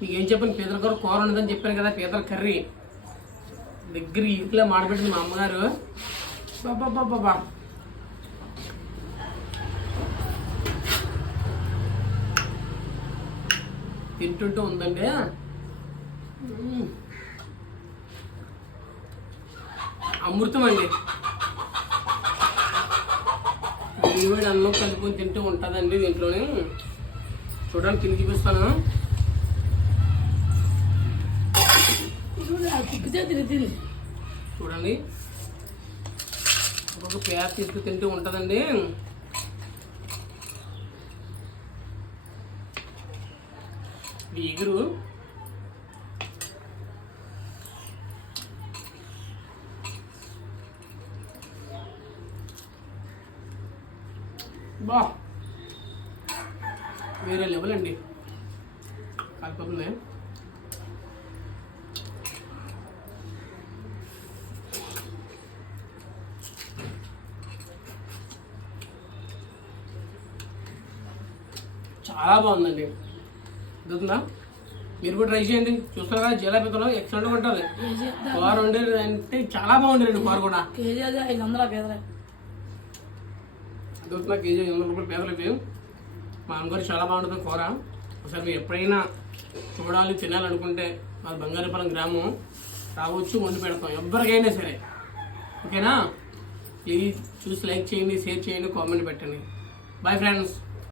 మీకు ఏం చెప్పాను, పీతల కూర ఉండదని చెప్పాను కదా. పీతల కర్రీ దగ్గర ఇంట్లో మాడబెట్టింది మా అమ్మగారు. బాబా తింటుంటూ ఉందండి. అమృతం అండి. వేడి అన్నం కలుపుకొని తింటూ ఉంటుందండి దీంట్లోనే. చూడండి, తిని చూపిస్తాను. చూడండి, ఒక్కొక్క పేరు తీసుకు తింటూ ఉంటుందండి. ఎగురు బా వేరే లెవెల్ అండి. కాకపోతే చాలా బాగుందండి. దొరుకుతుందా? మీరు కూడా ట్రై చేయండి. చూస్తారు కదా, జిలేబీతో ఎక్సలెంట్గా ఉంటుంది. కూర వండేది అంటే చాలా బాగుండేది. కూర కూడా దొరుకుతున్నా కేజీ 500 రూపాయలు పేదలకి. మా అమ్మగారు చాలా బాగుంటుంది కూర. ఒకసారి మీరు ఎప్పుడైనా చూడాలి, తినాలనుకుంటే మాది బంగారుపాలెం గ్రామం, రావచ్చు, వండి పెడతాం ఎవరికైనా సరే. ఓకేనా? ప్లీజ్ చూసి లైక్ చేయండి, షేర్ చేయండి, కామెంట్ పెట్టండి. Bye friends.